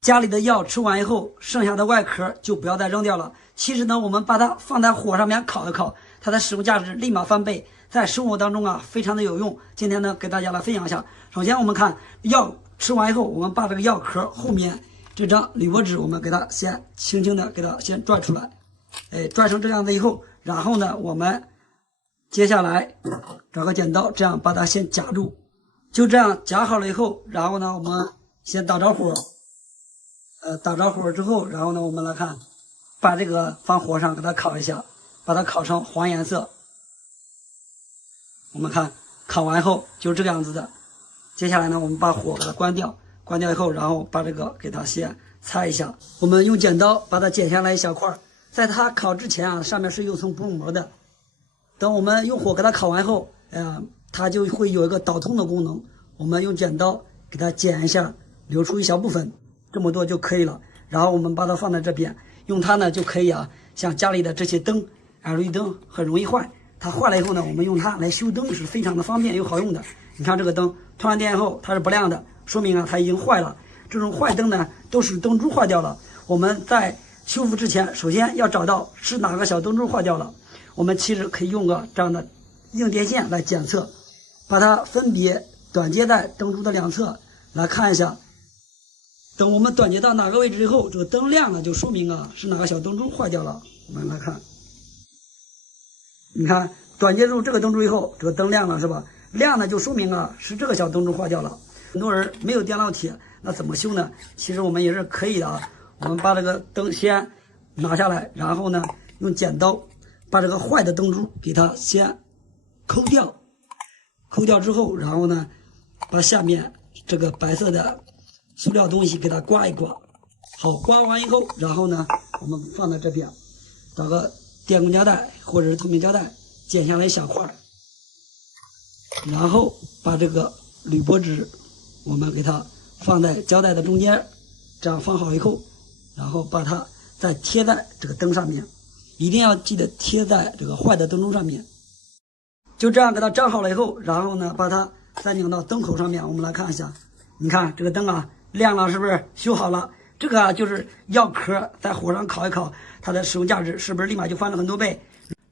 家里的药吃完以后，剩下的外壳就不要再扔掉了。其实呢，我们把它放在火上面烤一烤，它的使用价值立马翻倍，在生活当中啊非常的有用。今天呢，给大家来分享一下。首先我们看药吃完以后，我们把这个药壳后面这张铝箔纸，我们给它先轻轻的给它先拽出来，拽成这样子以后，然后呢，我们接下来找个剪刀，这样把它先夹住。就这样夹好了以后，然后呢，我们先打着火。打着火之后，然后呢，我们来看，把这个放火上给它烤一下，把它烤成黄颜色。我们看烤完后就是这个样子的。接下来呢，我们把火给它关掉，关掉以后，然后把这个给它先擦一下。我们用剪刀把它剪下来一小块，在它烤之前啊，上面是有层薄膜的。等我们用火给它烤完后，它就会有一个导通的功能。我们用剪刀给它剪一下，留出一小部分。这么多就可以了，然后我们把它放在这边，用它呢就可以啊，像家里的这些灯 LED 灯很容易坏，它坏了以后呢，我们用它来修灯是非常的方便又好用的。你看这个灯通完电以后它是不亮的，说明啊它已经坏了。这种坏灯呢都是灯珠坏掉了，我们在修复之前首先要找到是哪个小灯珠坏掉了。我们其实可以用个这样的硬电线来检测，把它分别短接在灯珠的两侧来看一下。等我们短接到哪个位置以后，这个灯亮了，就说明啊是哪个小灯珠坏掉了。我们来看，你看短接住这个灯珠以后，这个灯亮了是吧？亮了就说明啊是这个小灯珠坏掉了。很多人没有电烙铁，那怎么修呢？其实我们也是可以的啊。我们把这个灯先拿下来，然后呢用剪刀把这个坏的灯珠给它先抠掉，抠掉之后，然后呢把下面这个白色的塑料东西给它刮一刮，好，刮完以后，然后呢，我们放在这边，找个电工胶带或者是透明胶带，剪下来一小块，然后把这个铝箔纸，我们给它放在胶带的中间，这样放好以后，然后把它再贴在这个灯上面，一定要记得贴在这个坏的灯珠上面。就这样给它粘好了以后，然后呢，把它再拧到灯口上面，我们来看一下，你看这个灯啊。亮了是不是修好了？这个啊就是药壳在火上烤一烤，它的使用价值是不是立马就翻了很多倍？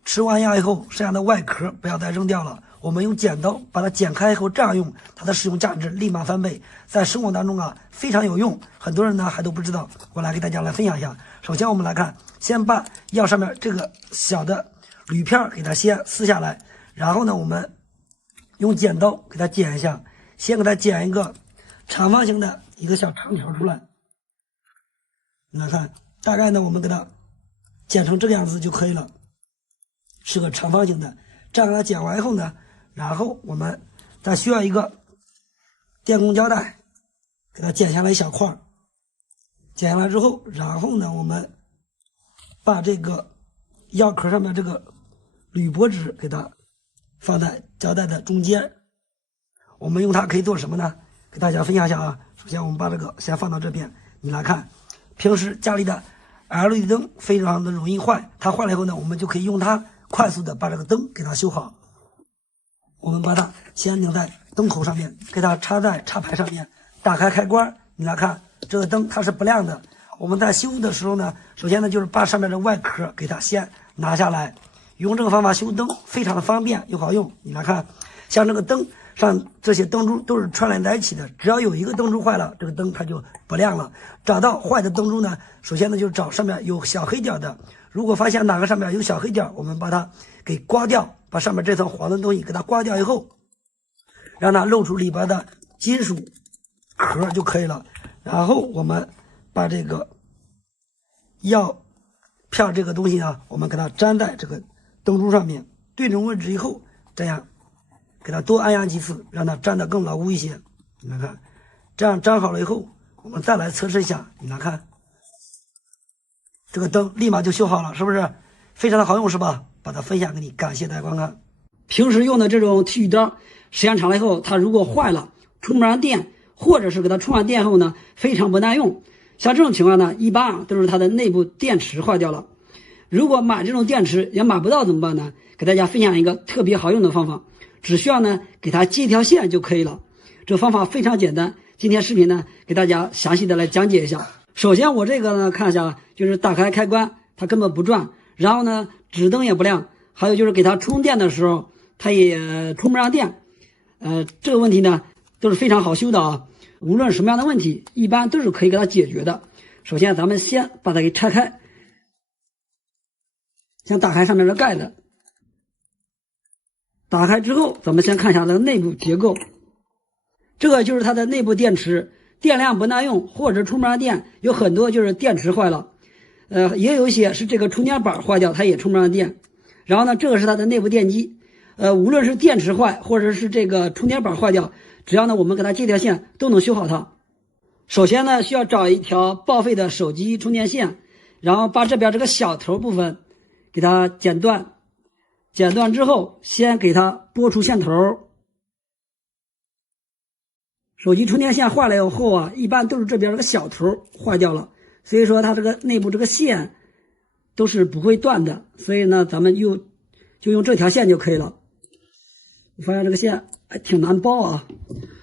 吃完药以后，剩下的外壳不要再扔掉了，我们用剪刀把它剪开以后，这样用，它的使用价值立马翻倍，在生活当中啊非常有用。很多人呢还都不知道，我来给大家来分享一下。首先我们来看，先把药上面这个小的铝片给它先撕下来，然后呢我们用剪刀给它剪一下，先给它剪一个长方形的一个小长条出来，你来看，大概呢我们给它剪成这个样子就可以了，是个长方形的。这样给它剪完以后呢，然后我们再需要一个电工胶带，给它剪下来一小块，剪下来之后，然后呢我们把这个药壳上面这个铝箔纸给它放在胶带的中间。我们用它可以做什么呢？给大家分享一下啊。首先我们把这个先放到这边，你来看，平时家里的 LED 灯非常的容易坏，它坏了以后呢，我们就可以用它快速的把这个灯给它修好。我们把它先拧在灯口上面，给它插在插排上面，打开开关，你来看这个灯它是不亮的。我们在修的时候呢，首先呢就是把上面的外壳给它先拿下来，用这个方法修灯非常的方便又好用。你来看，像这个灯上这些灯珠都是串联在一起的，只要有一个灯珠坏了，这个灯它就不亮了。找到坏的灯珠呢，首先呢就找上面有小黑点的，如果发现哪个上面有小黑点，我们把它给刮掉，把上面这层黄的东西给它刮掉以后，让它露出里边的金属壳就可以了。然后我们把这个药片这个东西呢，我们给它粘在这个灯珠上面，对准位置以后，这样给它多按压几次，让它粘得更牢固一些。你来看，这样粘好了以后，我们再来测试一下。你来看，这个灯立马就修好了，是不是非常的好用，是吧？把它分享给你，感谢大家观看。平时用的这种剃须刀，时间长了以后，它如果坏了，充不上电，或者是给它充完电后呢，非常不耐用。像这种情况呢，一般啊都是它的内部电池坏掉了。如果买这种电池也买不到怎么办呢？给大家分享一个特别好用的方法。只需要呢给它接一条线就可以了，这个方法非常简单。今天视频呢给大家详细的来讲解一下。首先我这个呢，看一下啊，就是打开开关，它根本不转，然后呢，指灯也不亮，还有就是给它充电的时候，它也充不上电。这个问题呢都是非常好修的啊，无论什么样的问题，一般都是可以给它解决的。首先咱们先把它给拆开，先打开上面的盖子。打开之后，咱们先看一下它的内部结构。这个就是它的内部电池，电量不耐用或者充不上电，有很多就是电池坏了，也有一些是这个充电板坏掉，它也充不上电。然后呢，这个是它的内部电机，无论是电池坏或者是这个充电板坏掉，只要呢我们给它接条线都能修好它。首先呢，需要找一条报废的手机充电线，然后把这边这个小头部分给它剪断。剪断之后，先给它拨出线头。手机充电线坏了以后啊，一般都是这边这个小头坏掉了，所以说它这个内部这个线都是不会断的，所以呢，咱们就用这条线就可以了。我发现这个线还挺难剥啊。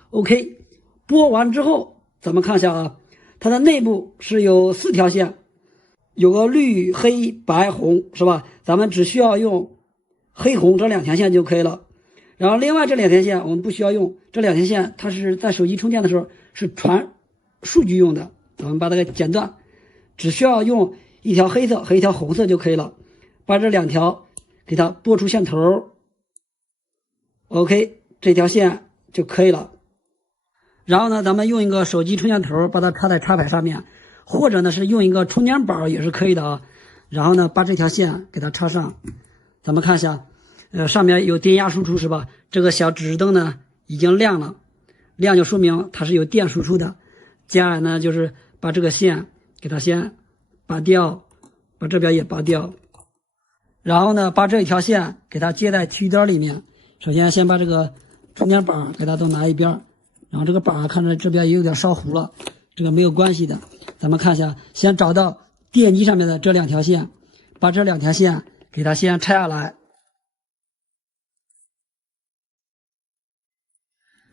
OK， 剥完之后，咱们看一下啊，它的内部是有4条线，有个绿、黑、白、红，是吧？咱们只需要用黑红这2条线就可以了。然后另外这2条线我们不需要用，这2条线它是在手机充电的时候是传数据用的，咱们把它给剪断，只需要用一条黑色和一条红色就可以了。把这2条给它拨出线头 ，OK， 这条线就可以了。然后呢，咱们用一个手机充电头把它插在插排上面，或者呢是用一个充电宝也是可以的啊。然后呢，把这条线给它插上，咱们看一下。上面有电压输出是吧？这个小指示灯呢已经亮了，亮就说明它是有电输出的。接下来呢，就是把这个线给它先拔掉，把这边也拔掉，然后呢，把这一条线给它接在体育灯里面。首先先把这个充电板给它都拿一边，然后这个板看着这边也有点烧糊了，这个没有关系的。咱们看一下，先找到电机上面的这2条线，把这2条线给它先拆下来。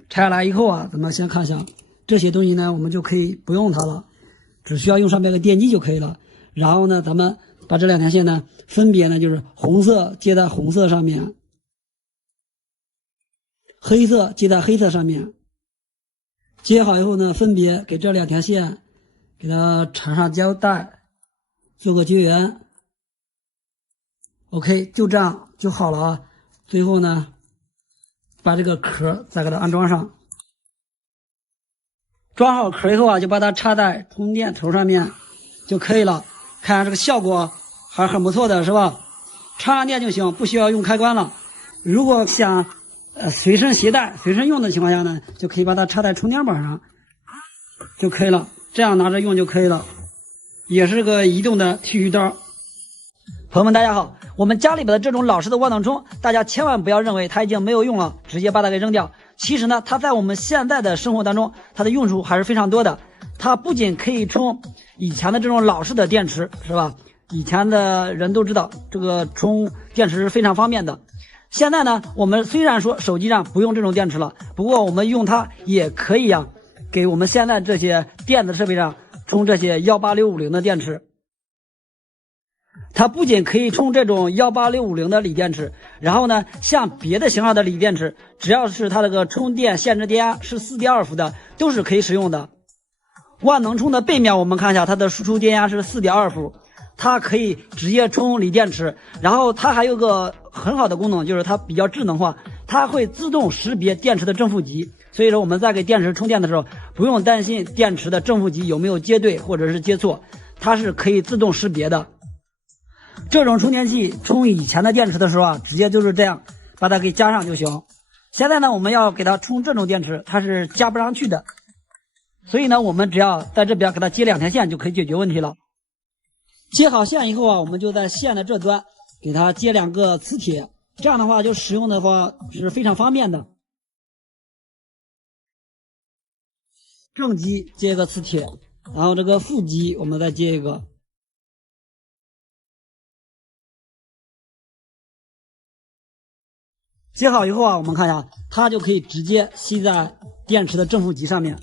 拆下来以后啊，咱们先看一下这些东西呢，我们就可以不用它了，只需要用上面的电机就可以了。然后呢，咱们把这2条线呢，分别呢就是红色接在红色上面，黑色接在黑色上面。接好以后呢，分别给这2条线给它缠上胶带，做个绝缘。OK， 就这样就好了啊。最后呢，把这个壳再给它安装上，装好壳以后啊，就把它插在充电头上面就可以了。看这个效果还是很不错的，是吧？插上电就行，不需要用开关了。如果想随身携带、随身用的情况下呢，就可以把它插在充电板上就可以了，这样拿着用就可以了。也是个移动的剃须刀。朋友们，大家好。我们家里边的这种老式的万能充，大家千万不要认为它已经没有用了，直接把它给扔掉。其实呢，它在我们现在的生活当中，它的用处还是非常多的。它不仅可以充以前的这种老式的电池，是吧？以前的人都知道，这个充电池是非常方便的。现在呢，我们虽然说手机上不用这种电池了，不过我们用它也可以啊，给我们现在这些电子设备上充这些18650的电池。它不仅可以充这种18650的锂电池，然后呢，像别的型号的锂电池，只要是它这个充电限制电压是4.2伏的，都是可以使用的。万能充的背面我们看一下，它的输出电压是4.2伏，它可以直接充锂电池。然后它还有个很好的功能，就是它比较智能化，它会自动识别电池的正负极。所以说我们在给电池充电的时候，不用担心电池的正负极有没有接对或者是接错，它是可以自动识别的。这种充电器充以前的电池的时候啊，直接就是这样把它给加上就行。现在呢，我们要给它充这种电池，它是加不上去的，所以呢，我们只要在这边给它接2条线就可以解决问题了。接好线以后啊，我们就在线的这端给它接2个磁铁，这样的话就使用的话是非常方便的。正极接一个磁铁，然后这个负极我们再接一个。接好以后啊，我们看一下，它就可以直接吸在电池的正负极上面。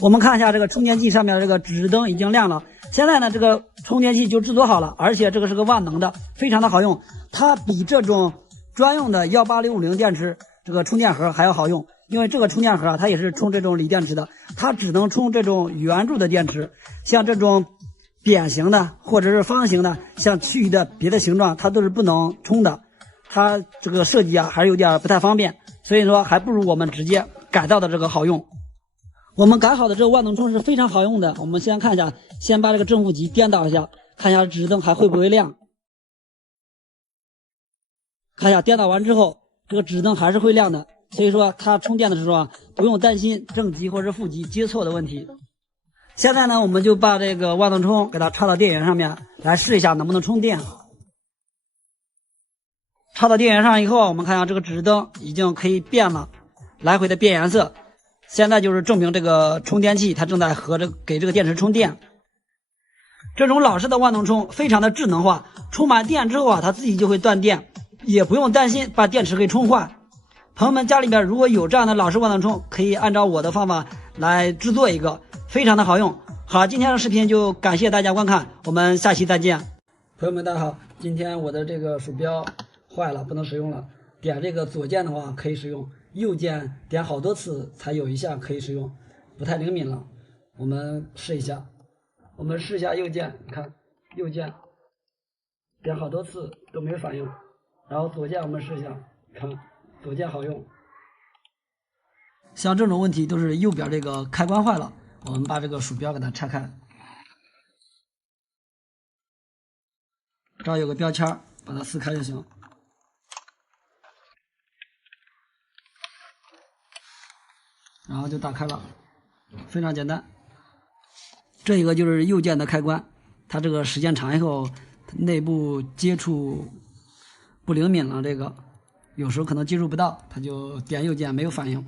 我们看一下这个充电器上面的这个指示灯已经亮了。现在呢，这个充电器就制作好了，而且这个是个万能的，非常的好用。它比这种专用的18650电池这个充电盒还要好用，因为这个充电盒它也是充这种锂电池的，它只能充这种圆柱的电池，像这种扁形的或者是方形的，像其余的别的形状它都是不能充的。它这个设计还是有点不太方便，所以说还不如我们直接改造的这个好用。我们改好的这个万能充是非常好用的。我们先看一下，先把这个正负极颠倒一下，看一下指示灯还会不会亮。看一下颠倒完之后，这个指示灯还是会亮的。所以说它充电的时候不用担心正极或者负极接错的问题。现在呢，我们就把这个万能充给它插到电源上面来试一下能不能充电。插到电源上以后，我们看一下这个指示灯已经可以变了，来回的变颜色。现在就是证明这个充电器它正在给这个电池充电。这种老式的万能充非常的智能化，充满电之后它自己就会断电，也不用担心把电池给充坏。朋友们家里边如果有这样的老式万能充，可以按照我的方法来制作一个，非常的好用。好，今天的视频就感谢大家观看，我们下期再见。朋友们大家好，今天我的这个鼠标坏了，不能使用了。点这个左键的话可以使用，右键点好多次才有一项可以使用，不太灵敏了。我们试一下，右键，你看右键点好多次都没有反应，然后左键我们试一下，看左键好用。像这种问题都是右边这个开关坏了，我们把这个鼠标给它拆开，这儿有个标签，把它撕开就行。然后就打开了，非常简单。这一个就是右键的开关，它这个时间长以后，内部接触不灵敏了，这个有时候可能接触不到，它就点右键没有反应，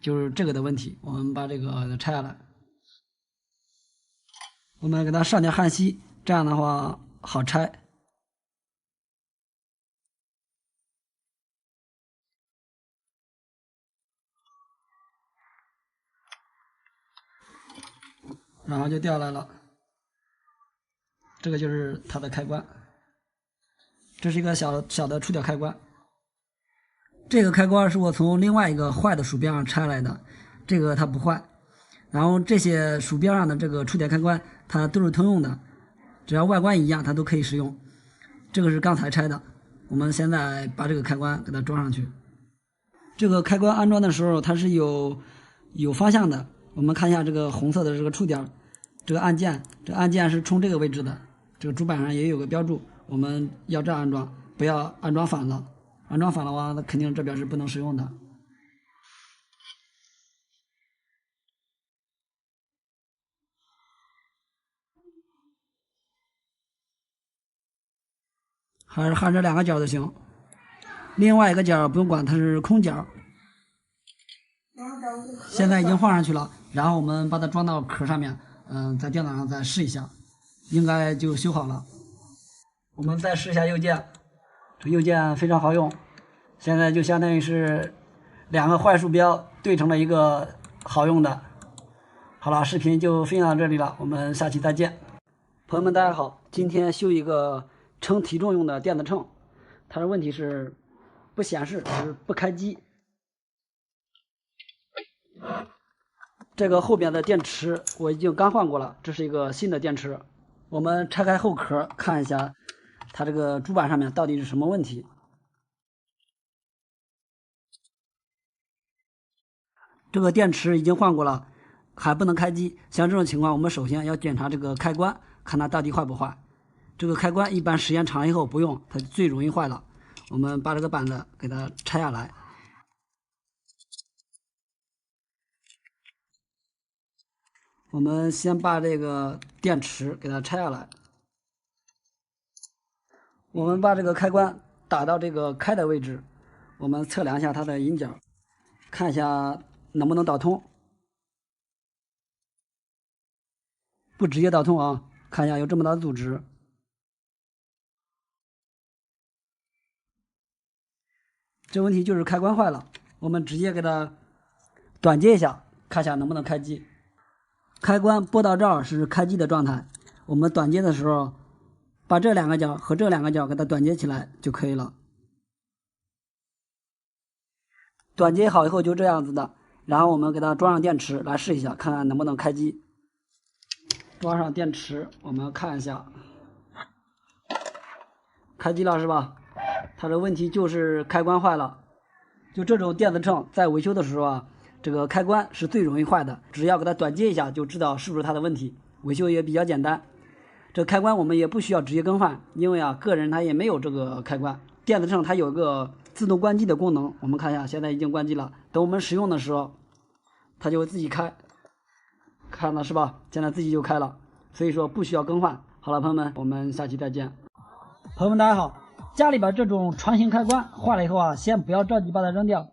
就是这个的问题。我们把这个拆下来，我们给它上点焊锡，这样的话好拆。然后就掉下来了，这个就是它的开关，这是一个小的触点开关。这个开关是我从另外一个坏的鼠标上拆来的，这个它不坏。然后这些鼠标上的这个触点开关它都是通用的，只要外观一样它都可以使用。这个是刚才拆的，我们现在把这个开关给它装上去。这个开关安装的时候它是有方向的，我们看一下这个红色的这个触点，这个按键是冲这个位置的，这个主板上也有个标注，我们要这样安装，不要安装反了。安装反的话，那肯定这边是不能使用的。还是焊这两个角就行，另外一个角不用管，它是空角。现在已经放上去了，然后我们把它装到壳上面，在电脑上再试一下，应该就修好了。我们再试一下右键，这右键非常好用，现在就相当于是两个坏鼠标对成了一个好用的。好了，视频就分享到这里了，我们下期再见。朋友们大家好，今天修一个称体重用的电子秤，它的问题是不显示，是不开机。这个后边的电池我已经刚换过了，这是一个新的电池。我们拆开后壳看一下它这个主板上面到底是什么问题。这个电池已经换过了，还不能开机。像这种情况，我们首先要检查这个开关，看它到底坏不坏。这个开关一般时间长以后不用，它最容易坏了。我们把这个板子给它拆下来。我们先把这个电池给它拆下来。我们把这个开关打到这个开的位置，我们测量一下它的引脚，看一下能不能导通。不直接导通啊，看一下有这么大的阻值。这问题就是开关坏了，我们直接给它短接一下，看一下能不能开机。开关拨到这儿是开机的状态，我们短接的时候，把这两个角和这两个角给它短接起来就可以了。短接好以后就这样子的，然后我们给它装上电池来试一下，看看能不能开机。装上电池，我们看一下，开机了是吧？它的问题就是开关坏了。就这种电子秤在维修的时候啊，这个开关是最容易坏的，只要给它短接一下就知道是不是它的问题，维修也比较简单。这开关我们也不需要直接更换，因为啊个人他也没有这个开关。电子秤它有个自动关机的功能，我们看一下，现在已经关机了。等我们使用的时候，它就会自己开，看了是吧？现在自己就开了，所以说不需要更换。好了，朋友们，我们下期再见。朋友们，大家好。家里边这种船型开关坏了以后啊，先不要着急把它扔掉。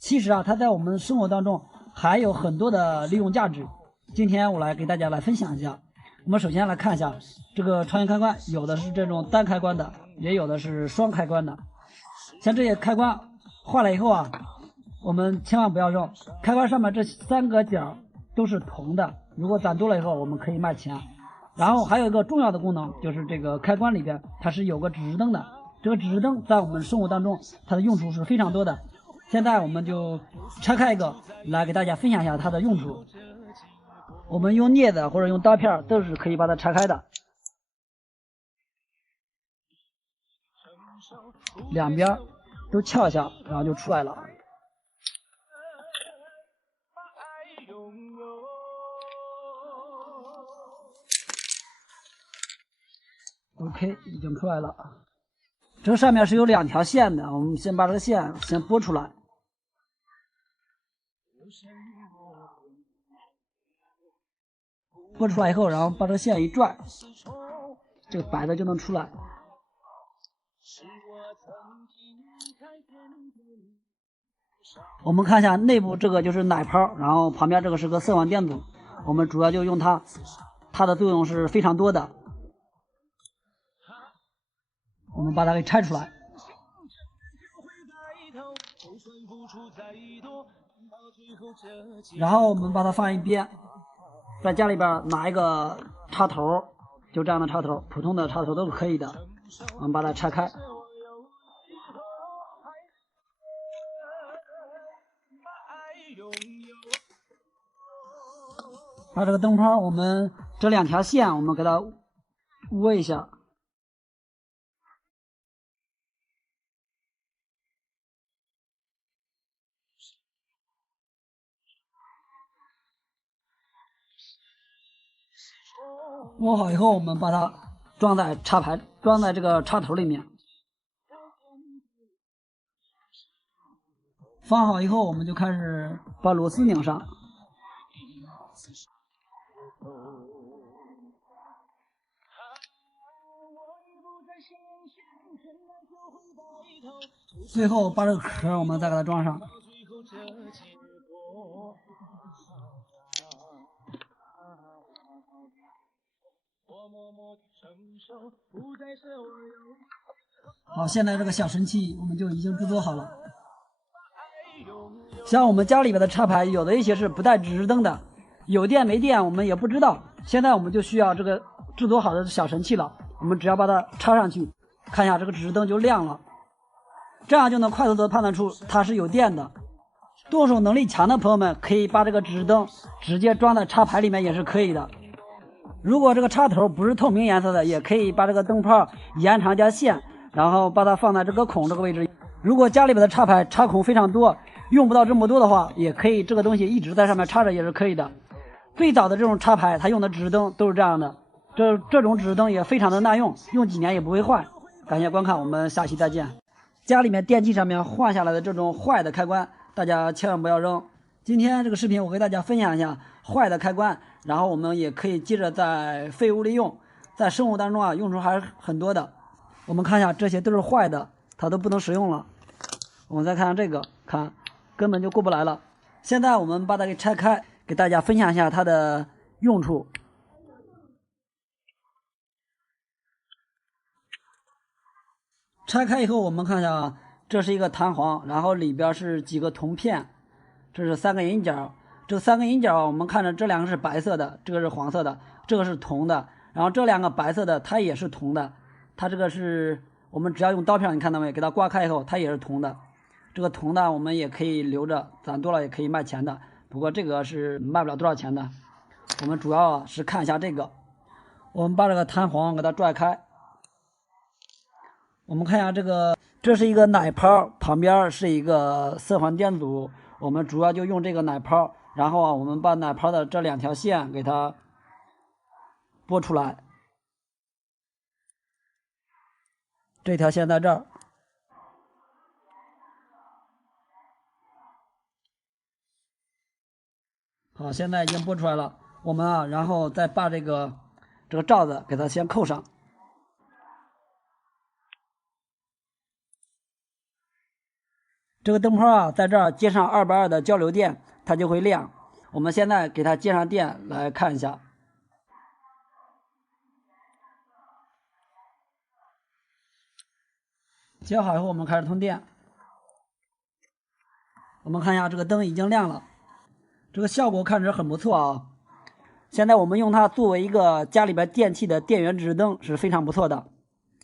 其实啊，它在我们生活当中还有很多的利用价值。今天我来给大家来分享一下。我们首先来看一下这个船型开关，有的是这种单开关的，也有的是双开关的。像这些开关坏了以后啊，我们千万不要扔。开关上面这3个角都是铜的，如果攒多了以后，我们可以卖钱。然后还有一个重要的功能，就是这个开关里边它是有个指示灯的。这个指示灯在我们生活当中，它的用处是非常多的。现在我们就拆开一个来给大家分享一下它的用处。我们用镊子或者用刀片都是可以把它拆开的，两边都撬一下，然后就出来了。OK， 已经出来了。这个上面是有2条线的，我们先把这个线先拨出来。拨出来以后，然后把这个线一拽，这个白的就能出来。我们看一下内部这个就是奶泡，然后旁边这个是个色网电阻。我们主要就用它，它的作用是非常多的。我们把它给拆出来，然后我们把它放一边，在家里边拿一个插头，就这样的插头，普通的插头都是可以的。我们把它拆开，把这个灯泡，我们这2条线，我们给它窝一下。窝好以后，我们把它装在装在这个插头里面。放好以后，我们就开始把螺丝拧上。最后把这个壳我们再给它装上。好，现在这个小神器我们就已经制作好了。像我们家里边的插排，有的一些是不带指示灯的，有电没电我们也不知道。现在我们就需要这个制作好的小神器了，我们只要把它插上去，看一下这个指示灯就亮了，这样就能快速的判断出它是有电的。动手能力强的朋友们可以把这个指示灯直接装在插排里面也是可以的。如果这个插头不是透明颜色的，也可以把这个灯泡延长一条线，然后把它放在这个孔这个位置。如果家里边的插排插孔非常多，用不到这么多的话，也可以这个东西一直在上面插着也是可以的。最早的这种插排它用的指示灯都是这样的，这种指示灯也非常的耐用，用几年也不会坏。感谢观看，我们下期再见。家里面电器上面换下来的这种坏的开关，大家千万不要扔。今天这个视频我给大家分享一下坏的开关，然后我们也可以接着在废物利用，在生活当中啊用处还是很多的。我们看一下，这些都是坏的，它都不能使用了。我们再看看这个，看根本就过不来了。现在我们把它给拆开，给大家分享一下它的用处。拆开以后，我们看一下啊，这是一个弹簧，然后里边是几个铜片，这是3个银角，这3个引脚，我们看着这2个是白色的，这个是黄色的，这个是铜的，然后这2个白色的它也是铜的，它这个是我们只要用刀片，你看到没？给它刮开以后，它也是铜的。这个铜的我们也可以留着，攒多了也可以卖钱的，不过这个是卖不了多少钱的。我们主要是看一下这个，我们把这个弹簧给它拽开，我们看一下这个，这是一个奶泡，旁边是一个色环电阻，我们主要就用这个奶泡，然后我们把奶泡的这2条线给它拨出来，这条线在这儿。好，现在已经拨出来了。我们然后再把这个罩子给它先扣上。这个灯泡在这儿接上220的交流电，它就会亮。我们现在给它接上电来看一下。接好以后，我们开始通电。我们看一下，这个灯已经亮了。这个效果看着很不错啊！现在我们用它作为一个家里边电器的电源指示灯是非常不错的，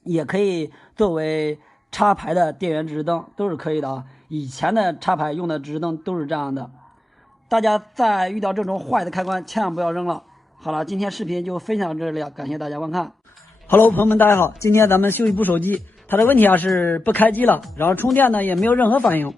也可以作为插排的电源指示灯，都是可以的啊。以前的插排用的指示灯都是这样的。大家在遇到这种坏的开关，千万不要扔了。好了，今天视频就分享到这里了，感谢大家观看。Hello， 朋友们，大家好，今天咱们修一部手机，它的问题是不开机了，然后充电呢也没有任何反应。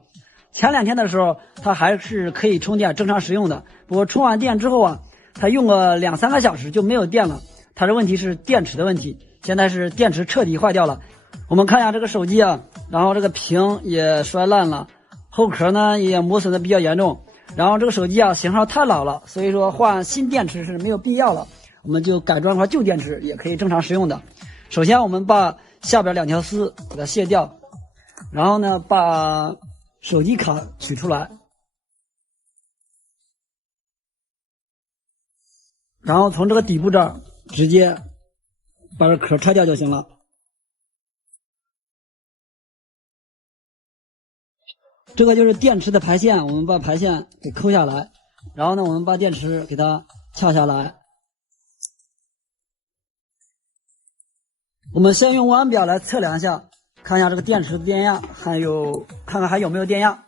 前2天的时候，它还是可以充电正常使用的。不过充完电之后它用个2-3个小时就没有电了。它的问题是电池的问题，现在是电池彻底坏掉了。我们看一下这个手机然后这个屏也摔烂了，后壳呢也磨损的比较严重。然后这个手机型号太老了，所以说换新电池是没有必要了。我们就改装一块旧电池，也可以正常使用的。首先我们把下边2条丝给它卸掉，然后呢把手机卡取出来，然后从这个底部这儿直接把这壳拆掉就行了。这个就是电池的排线，我们把排线给抠下来，然后呢我们把电池给它撬下来。我们先用腕表来测量一下，看一下这个电池的电压，还有看看还有没有电压。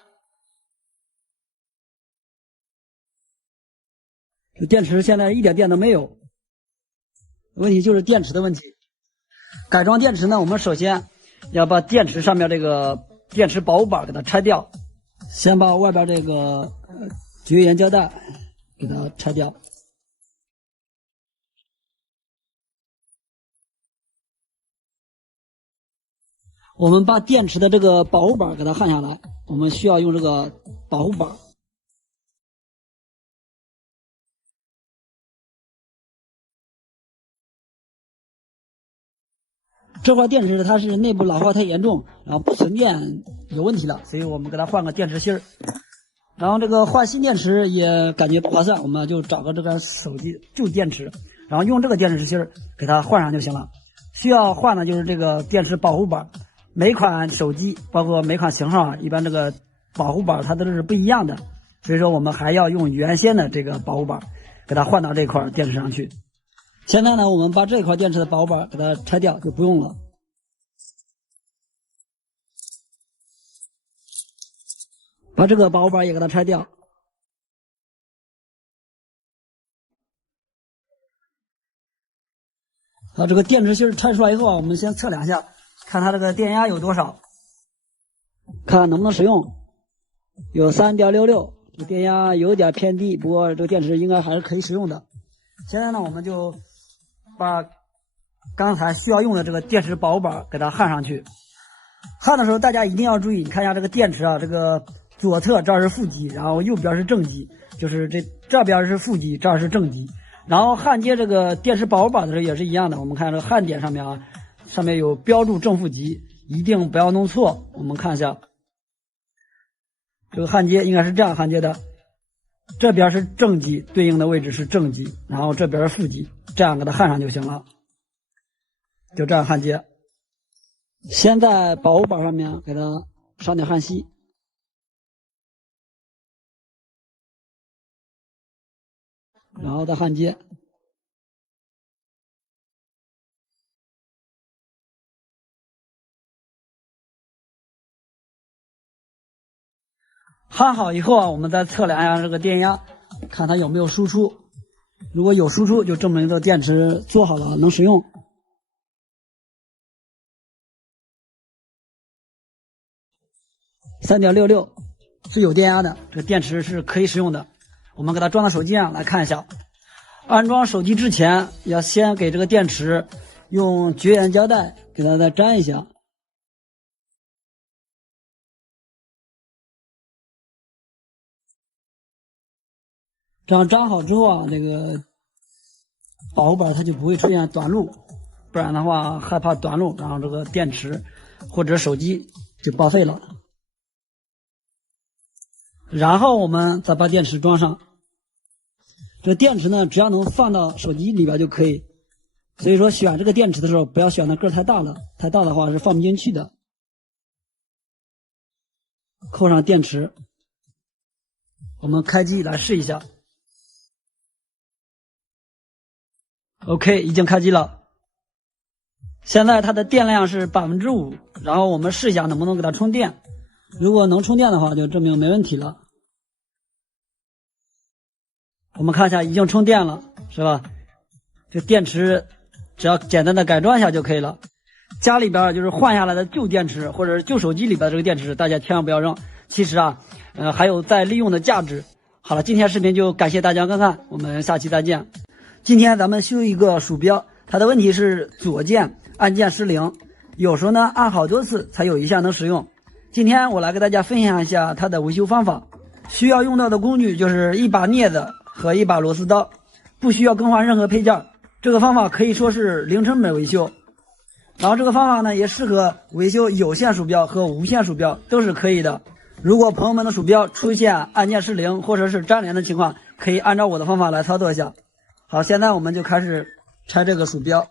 这电池现在一点电都没有，问题就是电池的问题。改装电池呢，我们首先要把电池上面这个电池保护板给它拆掉，先把外边这个绝缘胶带给它拆掉。我们把电池的这个保护板给它焊下来，我们需要用这个保护板。这块电池它是内部老化太严重，然后不存电有问题了，所以我们给它换个电池芯儿。然后这个换新电池也感觉不划算，我们就找个这个手机旧电池，然后用这个电池芯儿给它换上就行了。需要换的就是这个电池保护板。每款手机包括每款型号一般这个保护板它都是不一样的，所以说我们还要用原先的这个保护板给它换到这块电池上去。现在呢，我们把这块电池的保护板给它拆掉，就不用了。把这个保护板也给它拆掉。好，这个电池芯拆出来以后我们先测量一下，看它这个电压有多少，看能不能使用。有 3.66， 这个电压有点偏低，不过这个电池应该还是可以使用的。现在呢，我们就把刚才需要用的这个电池保护板给它焊上去。焊的时候大家一定要注意，你看一下这个电池这个左侧这儿是负极，然后右边是正极，就是这边是负极，这儿是正极。然后焊接这个电池保护板的时候也是一样的，我们看这个焊点上面上面有标注正负极，一定不要弄错。我们看一下，这个焊接应该是这样焊接的，这边是正极，对应的位置是正极，然后这边是负极，这样给它焊上就行了，就这样焊接。先在保护板上面给它上点焊锡。然后再焊接。焊好以后啊，我们再测量一下这个电压，看它有没有输出。如果有输出，就证明这个电池做好了，能使用。3.66是有电压的，这个电池是可以使用的。我们给它装到手机上来看一下。安装手机之前，要先给这个电池用绝缘胶带给它再粘一下。这样粘好之后啊，这个保护板它就不会出现短路，不然的话害怕短路，然后这个电池或者手机就报废了。然后我们再把电池装上。这电池呢，只要能放到手机里边就可以。所以说选这个电池的时候，不要选的个太大了，太大的话是放不进去的。扣上电池，我们开机来试一下。OK， 已经开机了。现在它的电量是5%，然后我们试一下能不能给它充电。如果能充电的话，就证明没问题了。我们看一下，已经充电了，是吧？这电池只要简单的改装一下就可以了。家里边就是换下来的旧电池或者是旧手机里边的这个电池，大家千万不要扔。其实啊，还有再利用的价值。好了，今天视频就感谢大家观看，我们下期再见。今天咱们修一个鼠标，它的问题是左键按键失灵，有时候呢按好多次才有一下能使用。今天我来给大家分享一下它的维修方法。需要用到的工具就是一把镊子和一把螺丝刀，不需要更换任何配件。这个方法可以说是零成本维修。然后这个方法呢也适合维修有线鼠标和无线鼠标，都是可以的。如果朋友们的鼠标出现按键失灵或者是粘连的情况，可以按照我的方法来操作一下。好，现在我们就开始拆这个鼠标。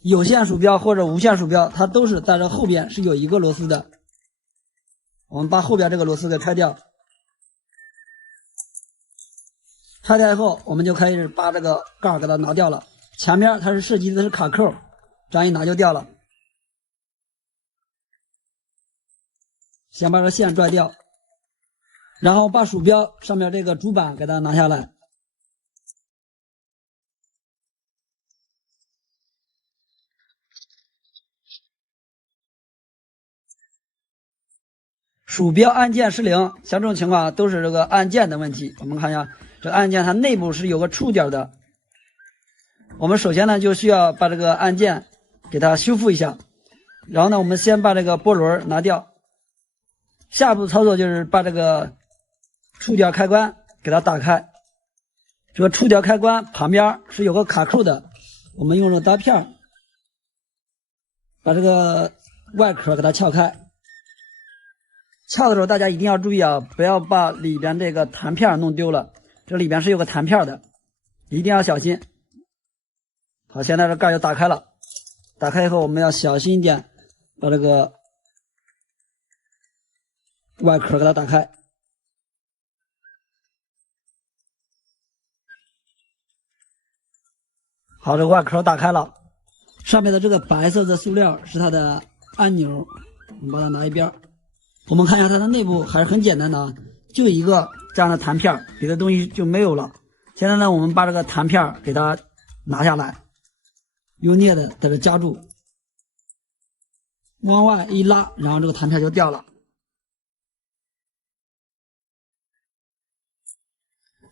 有线鼠标或者无线鼠标，它都是在这后边是有一个螺丝的。我们把后边这个螺丝给拆掉。拆掉以后，我们就开始把这个盖给它拿掉了。前面它是设计的是卡扣，这样一拿就掉了。先把这线拽掉，然后把鼠标上面这个主板给它拿下来。鼠标按键失灵，像这种情况都是这个按键的问题。我们看一下，这按键它内部是有个触点的。我们首先呢就需要把这个按键给它修复一下，然后呢我们先把这个波轮拿掉。下一步操作就是把这个触点开关给它打开。这个触点开关旁边是有个卡扣的，我们用这个刀片把这个外壳给它撬开。撬的时候大家一定要注意啊，不要把里边这个弹片弄丢了，这里边是有个弹片的，一定要小心。好，现在这盖就打开了。打开以后我们要小心一点，把这个外壳给它打开。好，这个外壳打开了，上面的这个白色的塑料是它的按钮，我们把它拿一边。我们看一下它的内部还是很简单的啊，就一个这样的弹片，别的东西就没有了。现在呢，我们把这个弹片给它拿下来，用镊子在这夹住，往外一拉，然后这个弹片就掉了。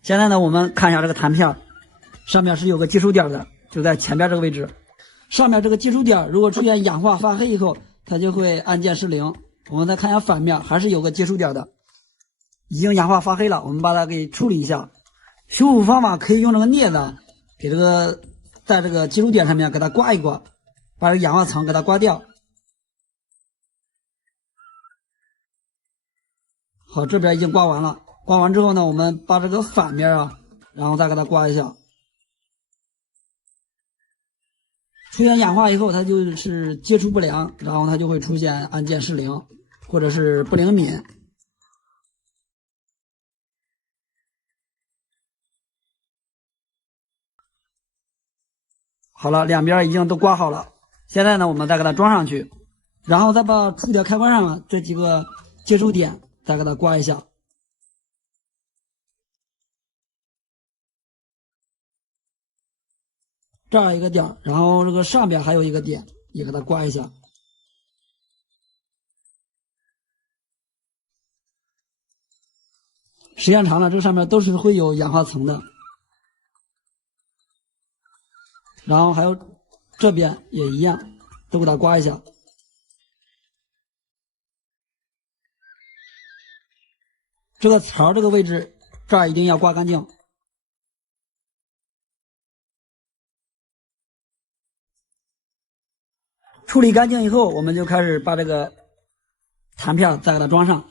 现在呢，我们看一下这个弹片，上面是有个接触点的，就在前边这个位置。上面这个接触点如果出现氧化发黑以后，它就会按键失灵。我们再看一下反面，还是有个接触点的，已经氧化发黑了，我们把它给处理一下。修复方法可以用这个镊子给这个在这个接触点上面给它刮一刮，把这个氧化层给它刮掉。好，这边已经刮完了。刮完之后呢，我们把这个反面啊，然后再给它刮一下。出现氧化以后，它就是接触不良，然后它就会出现按键失灵或者是不灵敏。好了，两边已经都刮好了。现在呢，我们再给它装上去，然后再把触点开关上这几个接触点再给它刮一下。这儿一个点，然后这个上边还有一个点，也给它刮一下。时间长了，这上面都是会有氧化层的。然后还有这边也一样，都给它刮一下。这个槽这个位置，这儿一定要刮干净。处理干净以后，我们就开始把这个弹片再给它装上。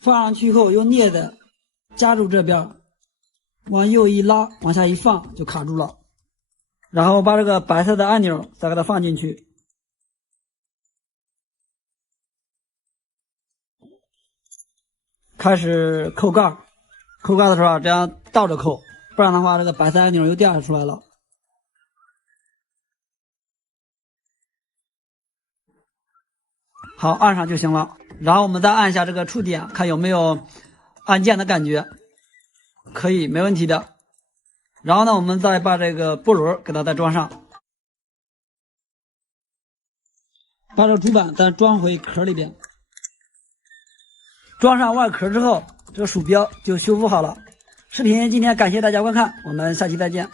放上去以后，用镊子夹住这边，往右一拉，往下一放就卡住了。然后把这个白色的按钮再给它放进去，开始扣盖。扣盖的时候这样倒着扣，不然的话这个白色按钮又掉出来了。好，按上就行了。然后我们再按一下这个触点，看有没有按键的感觉，可以，没问题的。然后呢，我们再把这个波轮给它再装上，把这个主板再装回壳里边。装上外壳之后，这个鼠标就修复好了。视频今天感谢大家观看，我们下期再见。